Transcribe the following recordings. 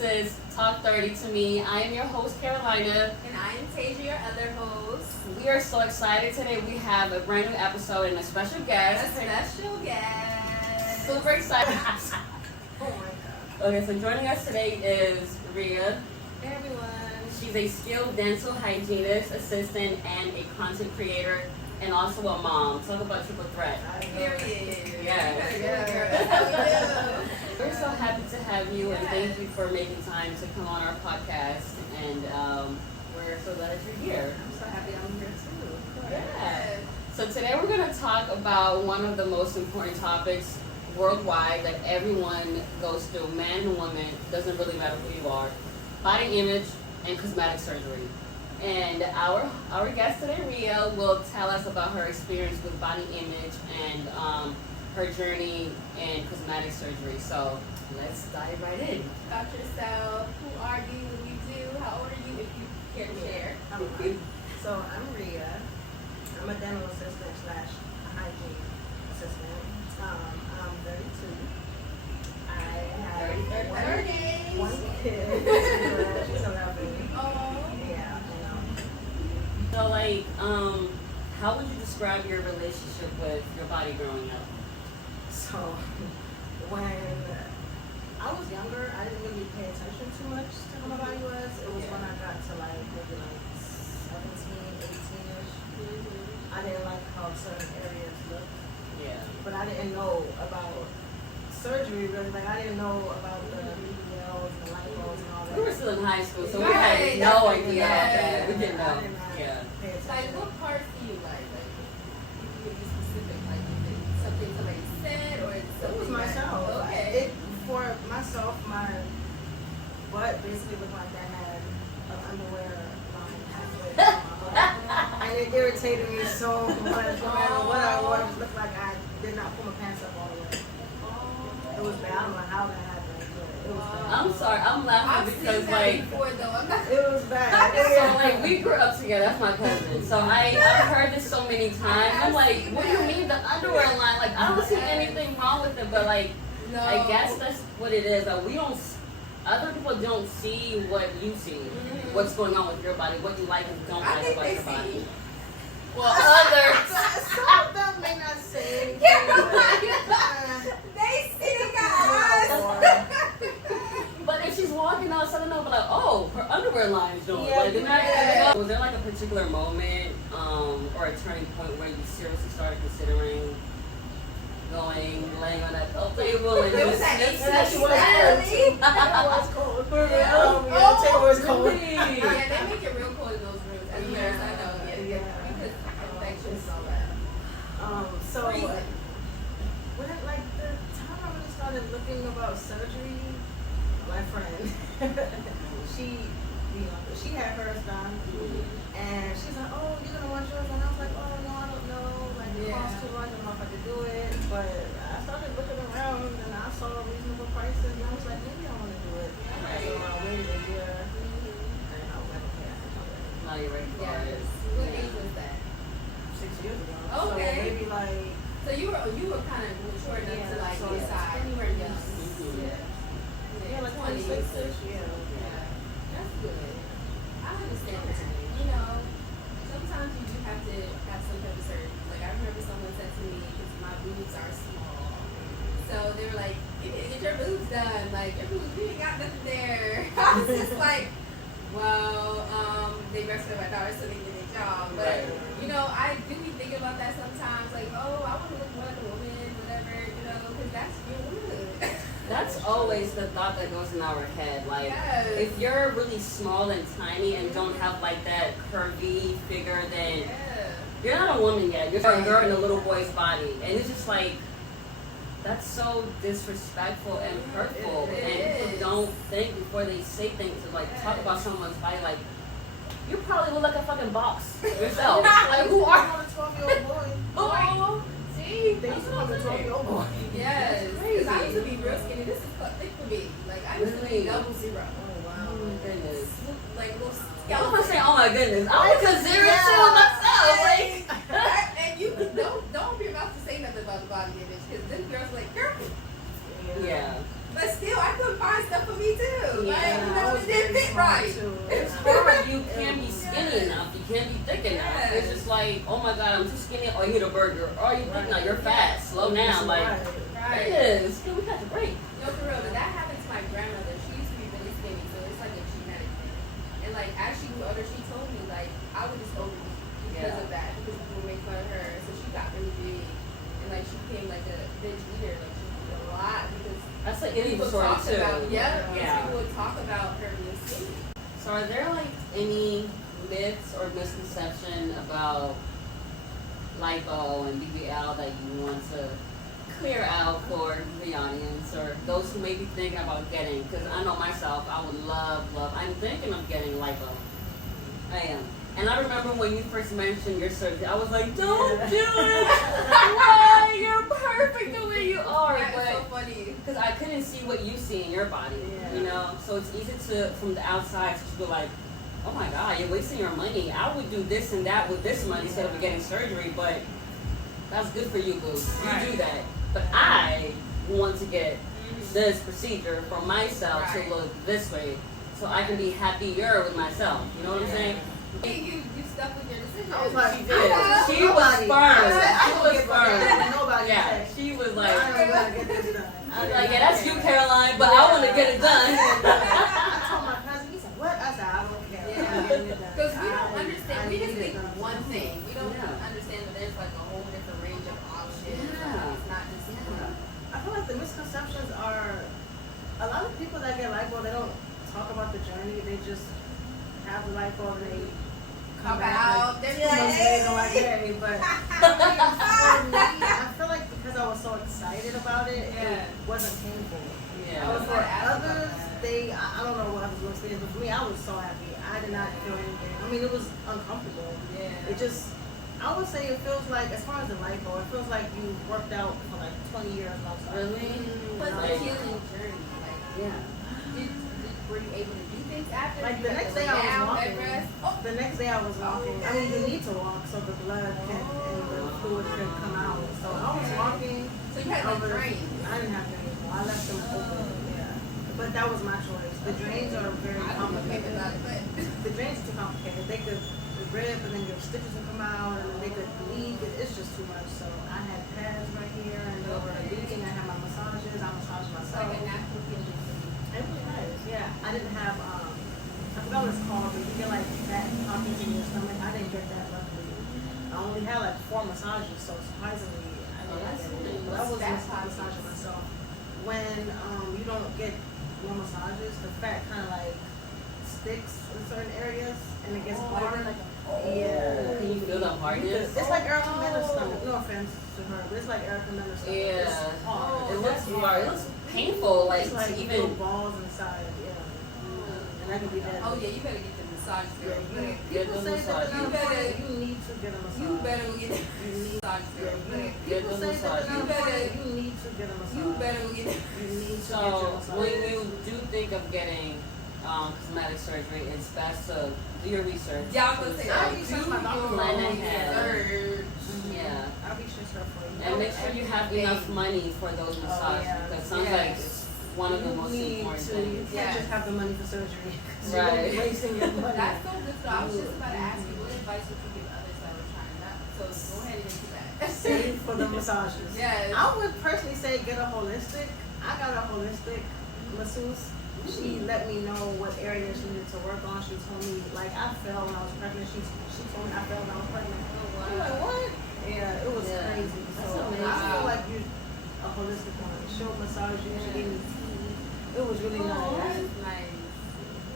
This is Talk 30 to Me. I am your host, Carolina. And I am Tasia, your other host. We are so excited today. We have a brand new episode and a special guest. Super excited. Oh my god. Okay, so joining us today is Ria. Hey everyone. She's a skilled dental hygienist, assistant, and a content creator, and also a mom. Talk about triple threat. Period. Yes. We're so happy to have you, and thank you for making time to come on our podcast. And we're so glad that you're here. I'm so happy I'm here too. Yeah. So today we're going to talk about one of the most important topics worldwide that everyone goes through, man and woman, doesn't really matter who you are, body image and cosmetic surgery. And our guest today, Ria, will tell us about her experience with body image and her journey in cosmetic surgery. So let's dive right in. About yourself. Who are you? What do you do? How old are you? If you care to share. So I'm Ria. I'm a dental assistant slash hygiene assistant. I'm 32. I have 30. one kid. She's 11. Oh. Yeah, So like, how would you describe your relationship with your body growing up? So when I was younger, I didn't really pay attention too much to how my body was. It was when I got to maybe 17, 18-ish. I didn't like how certain areas looked. Yeah. But I didn't know about surgery really. Like I didn't know about the BBLs and the Lipos and all that. We were still in high school, so we Right, had no that's- idea yeah. about that. We didn't I know. did not Yeah. pay attention. Like, what parts do you like? Like, if you could be specific, like, is it something somebody said, or is it It something was myself. Okay. For myself, my butt basically looked like that had an underwear line halfway down my butt. And it irritated me so much. No matter what I wore, it looked like I did not pull my pants up all the way. It was bad. I don't know how that happened, but it was bad. I'm sorry, I'm laughing I've because seen that like, before, though. I'm not. It was bad. so like we grew up together. That's my cousin. So I've heard this so many times. I'm like, what do you mean the underwear line? Like I don't see anything wrong with it, but like No. I guess that's what it is. Like we don't. Other people don't see what you see. Mhm. What's going on with your body? What you like and don't I like think about they your body. see. Well, others. Some of them may not say anything, They see they got But if she's walking outside, they'll be like, oh, her underwear line is doing. Yeah, Like, they're not yeah. gonna go. Was there like a particular moment or a turning point where you seriously started considering laying on that table and It was just that this- And that she was Really? cold too. It was cold. For real. Yeah. Yeah, the table was cold. Really? Yeah, they make it real cold in those rooms. As Yeah. far as I know, yeah. Yeah. Because infections and all that. So Freezing. when the time I really started looking about surgery, my friend, she had hers done, and she's like, oh, you're gonna want yours, and I was like, oh no, I don't know, like it costs too much, I don't know if I could do it, but I started looking around and I saw reasonable prices, and I was like, maybe I want to do it. Right. So I waited a year, and I was like, okay, I can do it. Now you're ready for Yes. it. What age was that? 6 years ago. Okay. So maybe like. So you were kind of mature enough to like so decide. You were young. Mhm. Yeah, like 20s. 26-ish, yeah. Yeah. That's good. I understand what you mean. You know, sometimes you do have to have some type of surgery. Like I remember someone said to me, because my boobs are small. So they were like, you need to get your boobs done. Like your boobs, you ain't got nothing there. I was just like, well, they rested my daughter so they can get a job. But Right. you know, I do be thinking about that sometimes. Like, oh, I want to look more like a woman, whatever. You know, because that's your womanhood. That's always the thought that goes in our head. Like, Yes. if you're really small and tiny and don't have like that curvy figure, then Yeah. you're not a woman yet. You're a girl in a little boy's body, and it's just like that's so disrespectful and hurtful. It And people is. don't think before they say things to like talk about someone's body. Like, you probably look like a fucking box yourself. Like, who are? I want a 12-year-old boy. Oh, see, They used to call me a 12-year-old boy. Yes. That's Because I crazy. used to be real skinny. This is thick for me. Like, I used to Really? be double zero. Oh, wow. Oh my goodness. Like, little I was gonna skeleton. say, oh my goodness, I would consider it too myself. Like, And you don't be about to say nothing about the body image. Because this girl's like, girl. yeah. But still, I couldn't find stuff for me too. Yeah. Like, right. too. It's hard. You can't be skinny enough. You can't be thick enough. Yeah. It's just like, oh my god, I'm too skinny. Or you eat a burger. Or you think, no, you're fat. Slow down. Like, Right. it is. We got to break. No, for real. But that happened to my grandmother. She used to be really skinny, so it's like a genetic thing. And like as she grew older, she told me like I would just overeat because of that, because people would make fun of her. So she got really big, and like she became like a binge eater. Like she would eat a lot because That's like eating people disorder talked too. about Yeah. people would talk about her being skinny. So are there like any myths or misconception about lipo and BBL that you want to clear out for the audience or those who may be thinking about getting? Because I know myself, I would love, I'm thinking of getting lipo. I am. And I remember when you first mentioned your surgery, I was like, don't do it! Why? You're perfect the way you are. That is so But funny. because I couldn't see what you see in your body, you know? So it's easy to, from the outside, to go like, oh my God, you're wasting your money. I would do this and that with this money instead of getting surgery, but that's good for you, boo. You do that. But I want to get this procedure for myself to look this way so I can be happier with myself. You know what I'm saying? You stuck with your decision. I was like, She did. She was firm. She was firm. Nobody. Yeah, she was like, I don't want to get this done. she was like, yeah, that's you, Caroline, but I want to get it done. I told my cousin, he said, what? I said, I don't care. I'm getting it done. Because we don't understand. We just need it think done. one thing. We don't understand that there's like a whole different range of options. Yeah. It's not just I feel like the misconceptions are a lot of people that get lipo, they don't talk about the journey. They just have the lipo and they come back out. like, They're like, hey. But for me, I feel like because I was so excited about it, it wasn't painful. Yeah. But for others, I don't know what others will experience, but for me, I was so happy. I did not feel anything. I mean, it was uncomfortable. Yeah. It just, I would say it feels like, as far as the lipo, it feels like you worked out for like 20 years outside. Really? What's the Like, healing journey? Like, yeah. were you able to do things after? Like the next day I was walking. The next day I was walking. I mean, you need to walk so the blood can and the fluid can come out. So I was walking. So you had the drains. I didn't have drains. I left them open. Yeah. But that was my choice. The drains are very complicated. The drains are too complicated. They could rip and then your stitches will come out and then they could bleed. It's just too much. So I had pads right here and they were leaking. I had my massages. I massaged myself. Like a natural healing. It was nice, yeah. I didn't have, I forgot what it's called, but you get like fat pockets in your stomach. I didn't get that luckily. I only had like 4 massages, so surprisingly, I didn't get it. But I was massaging myself. When you don't get more massages, the fat kind of like sticks in certain areas and it gets hard. Yeah. Can you feel the hardness? It's like Erica Mendel's stomach. No offense to her, but it's like Erica Mendel's stomach. Yeah. It's hard. It looks hard. It looks painful. Like, It's like even. little balls inside, yeah. And that can be deadly. Oh yeah, you better get the massage. Yeah, Girl. Get people the say that massage. they're not important. You need to get a massage. You better get the You need. massage. Girl. Get People the say that massage. they're not important. You need to get a massage. You better get the You need to So get your massage. when you do think of getting cosmetic surgery, it's best to do your research. Y'all gonna say I that. research my doctor. Plan ahead. Research. Yeah. I'll be sure for you. And make sure you have enough money for those massages yeah. because sounds like it's one of the most important You things. can't just have the money for surgery. 'Cause Right. You're gonna be wasting your money. That's so good. So I was just about to ask you, what advice would you give others that are trying that? So go ahead and do that. Save for the massages. Yes. I would personally say get a holistic. I got a holistic masseuse. She let me know what areas she needed to work on. She told me, like, I fell when I was pregnant. She told me I fell when I was pregnant. Oh, I'm like, what? Yeah, it was Yeah. crazy. That's So amazing. I feel like you a holistic one. She'll massage you. She gave me tea. It was really Oh, nice. that's nice.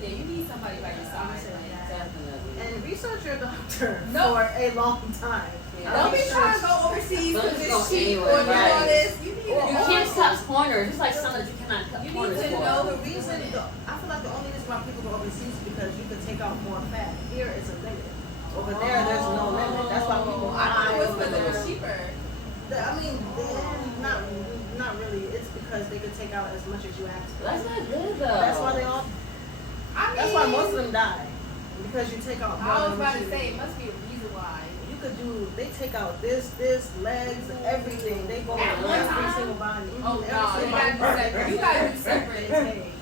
Yeah, you need somebody by your side. Definitely. And research your doctor No. for a long time. Yeah. Don't be trying to go overseas Don't with just go this cheap anywhere, or do all right. this. You need You to can't know. cut corners. It's like something that you cannot cut You need corners to for. know The reason, I feel like the only reason why people go overseas is because you can take out more fat. Here it's a limit. Over there, there's no limit. That's why people I thought it was over because it was there. cheaper. I mean, not really. It's because they could take out as much as you ask for. That's not good though. That's why they all. I mean, That's why most of them die because you take out more I was than about what to you say, it must be a reason why. You could do. They take out this, legs, everything. They go At on one every time? single body. Oh, Every no, single you gotta do body. separate. You gotta do separate. They take.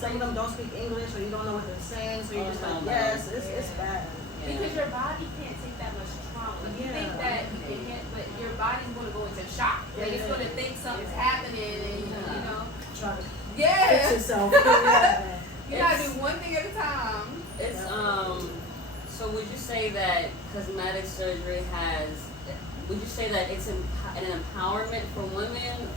Some of them don't speak English, or you don't know what they're saying, so you're just like, no. yes, it's bad. Yeah. Because your body can't take that much trauma. Like, you think that you can, but your body's going to go into shock. Like, it's going to think something's happening, and you know. Try to Yeah. fix yourself. Yeah. You gotta do one thing at a time. It's So would you say that cosmetic surgery would you say that it's an empowerment for women,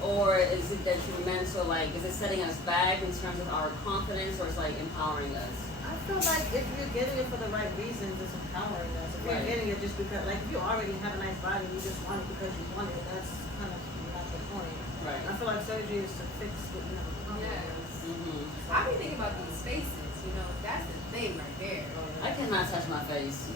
or is it that you're meant to, like, is it setting us back in terms of our confidence, or it's like empowering us? I feel like if you're getting it for the right reasons, it's empowering us. If you're getting it just because, like, if you already have a nice body, you just want it because you want it, that's kind of not the point. Right. I feel like surgery is to fix what you have. Yes. Mm-hmm. I be thinking about these faces, you know, that's the thing right there. I cannot touch my face.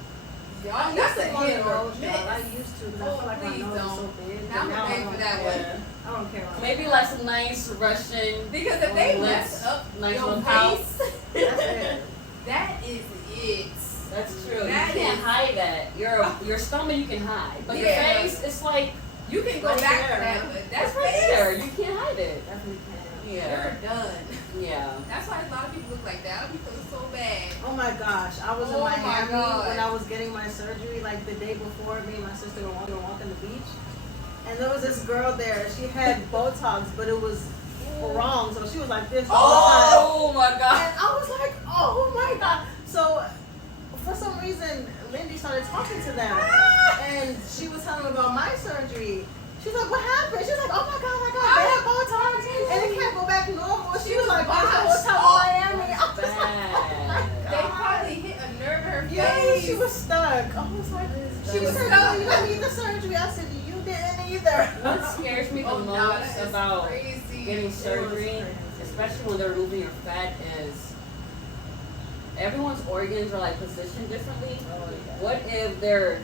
Y'all, that's a one hit of or those, miss. y'all. I used to, because I feel like my Please nose is so don't. big. Now I'm but gonna I pay don't for that care. one. I don't care. Maybe like some nice Russian. Because if they lips, mess up nice your little pout. face, That's it. that is it. That's true. That you can't is- hide that. Your stomach you can hide, but your Yeah. face, it's like You can go Right back there. to that, but that's that's right face, there. You can't hide it. Definitely can. Yeah. You're done. Yeah. That's why a lot of people look like that. I be feeling so bad. Oh my gosh, I was in Oh my Miami God. when I was getting my surgery, like the day before. Me and my sister were walking the beach, and there was this girl there. She had BoToX, but it was wrong, so she was like this all the time. Oh my God. And I was like, oh my God. So for some reason, Lindy started talking to them, and she was telling them about my surgery. She's like, what happened? She's like, oh my God, they have BoToX, and it can't go back normal. She was like, what's the hotel in Miami? I was like, oh my They God. probably hit a nerve in her Yeah, face. she was stuck. I was like, She was said, stuck. no, you didn't need the surgery. I said, you didn't either. What scares me the Oh, no, most that is about crazy. getting surgery, crazy. especially when they're removing your fat, is everyone's organs are like positioned differently. What if they're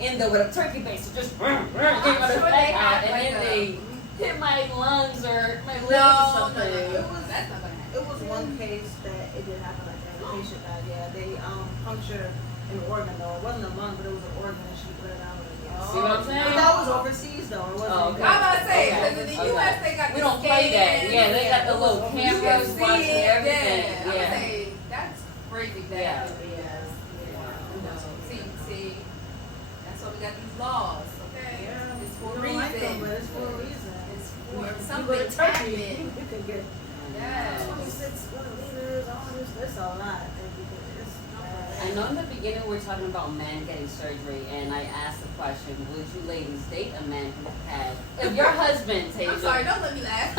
in there with a turkey baster, just get my sure fat they out, have, and like, then they hit my lungs or my liver or No, something? It was that's not gonna happen. It was one case that it did happen like that. The patient died. Yeah, they punctured an organ though. It wasn't a lung, but it was an organ, and she bled out. See what I'm saying? But that was overseas though. It wasn't. Oh, okay. I'm about to say, Okay. because in the U.S. they got We the don't play that. scans. Yeah, they got the little You You can cameras see watching it. everything. Yeah. I'm Yeah. gonna say, that's crazy. That Yeah. happened. No. See, that's why we got these laws, okay? Yeah. It's for a You don't like them, reason. but it's for a reason. It's You for go to something Turkey, happened. you can get Yes. 26 milliliters. All this. That's a lot. And you can- it's bad. I know in the beginning we were talking about men getting surgery, and I asked the question, would you ladies date a man who had, if your husband, Tasia, I'm sorry, don't let me laugh.